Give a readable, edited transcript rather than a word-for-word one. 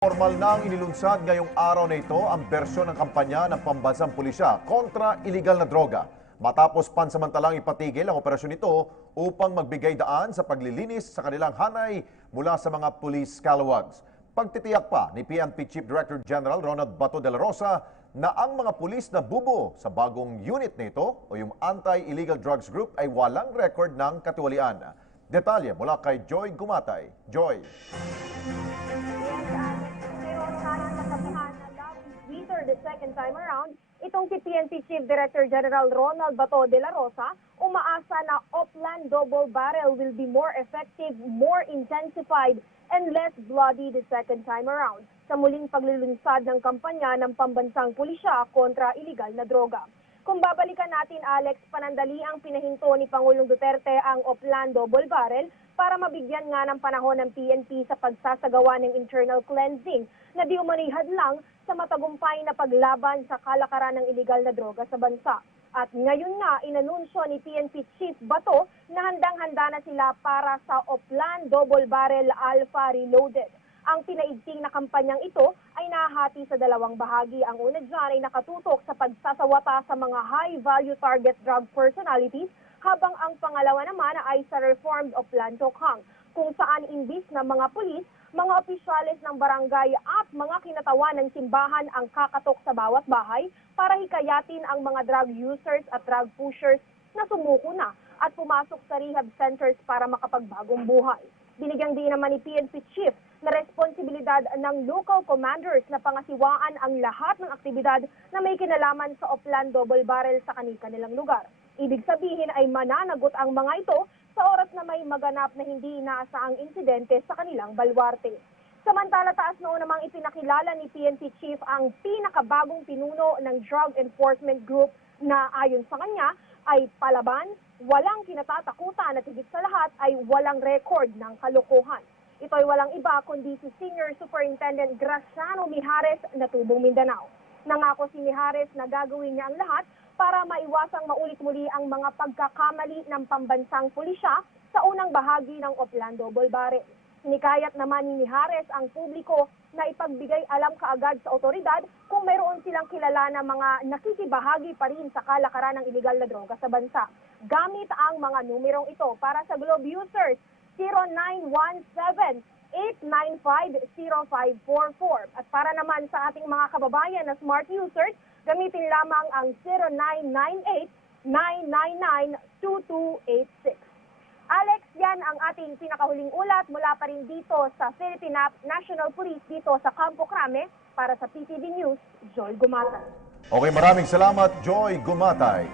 Formal nang inilunsad ngayong araw na ito ang bersyon ng kampanya ng pambansang pulisya kontra iligal na droga. Matapos pansamantalang ipatigil ang operasyon ito upang magbigay daan sa paglilinis sa kanilang hanay mula sa mga police scalawags. Pagtitiyak pa ni PNP Chief Director General Ronald Bato de la Rosa na ang mga pulis na bubuo sa bagong unit na ito o yung Anti-Illegal Drugs Group ay walang record ng katiwalian. Detalye mula kay Joy Gumatay. Joy. The second time around, itong si PNP Chief Director General Ronald Bato de la Rosa umaasa na Oplan Double Barrel will be more effective, more intensified, and less bloody the second time around sa muling paglulunsad ng kampanya ng pambansang pulisya kontra iligal na droga. Kung babalikan natin, Alex, panandali ang pinahinto ni Pangulong Duterte ang Oplan Double Barrel para mabigyan nga ng panahon ng PNP sa pagsasagawa ng internal cleansing na di umano'y hadlang sa matagumpay na paglaban sa kalakaran ng iligal na droga sa bansa. At ngayon nga, inanunsyo ni PNP Chief Bato na handang-handa na sila para sa Oplan Double Barrel Alpha Reloaded. Ang pinaigting na kampanyang ito ay nahati sa dalawang bahagi. Ang una dyan ay nakatutok sa pagsasawata sa mga high-value target drug personalities, habang ang pangalawa naman ay sa reformed Oplan Tokhang, kung saan imbis na mga pulis, mga opisyales ng barangay at mga kinatawan ng simbahan ang kakatok sa bawat bahay para hikayatin ang mga drug users at drug pushers na sumuko na at pumasok sa rehab centers para makapagbagong buhay. Binigyang din naman ni PNP Chief na responsibilidad ng local commanders na pangasiwaan ang lahat ng aktibidad na may kinalaman sa Oplan Double Barrel sa kanilang lugar. Ibig sabihin ay mananagot ang mga ito sa oras na may maganap na hindi inaasaang insidente sa kanilang balwarte. Samantala, taas noon namang ipinakilala ni PNP Chief ang pinakabagong pinuno ng Drug Enforcement Group na ayon sa kanya ay palaban, walang kinatatakutan at higit sa lahat ay walang record ng kalokohan. Ito ay walang iba kundi si Senior Superintendent Graciano Mijares na Tubong Mindanao. Nangako si Mijares na gagawin niya ang lahat para maiwasang maulit-muli ang mga pagkakamali ng pambansang pulisya sa unang bahagi ng Oplan Double Barrel. Hinikayat naman ni Mijares ang publiko na ipagbigay alam kaagad sa otoridad kung mayroon silang kilala na mga nakikibahagi pa rin sa kalakaran ng iligal na droga sa bansa. Gamit ang mga numerong ito para sa Globe users, 0917-895-0544. At para naman sa ating mga kababayan na smart users, gamitin lamang ang 0998-999-2286. Alex, yan ang ating pinakahuling ulat mula pa rin dito sa Philippine National Police dito sa Campo Crame. Para sa PTV News, Joy Gumatay. Okay, maraming salamat, Joy Gumatay.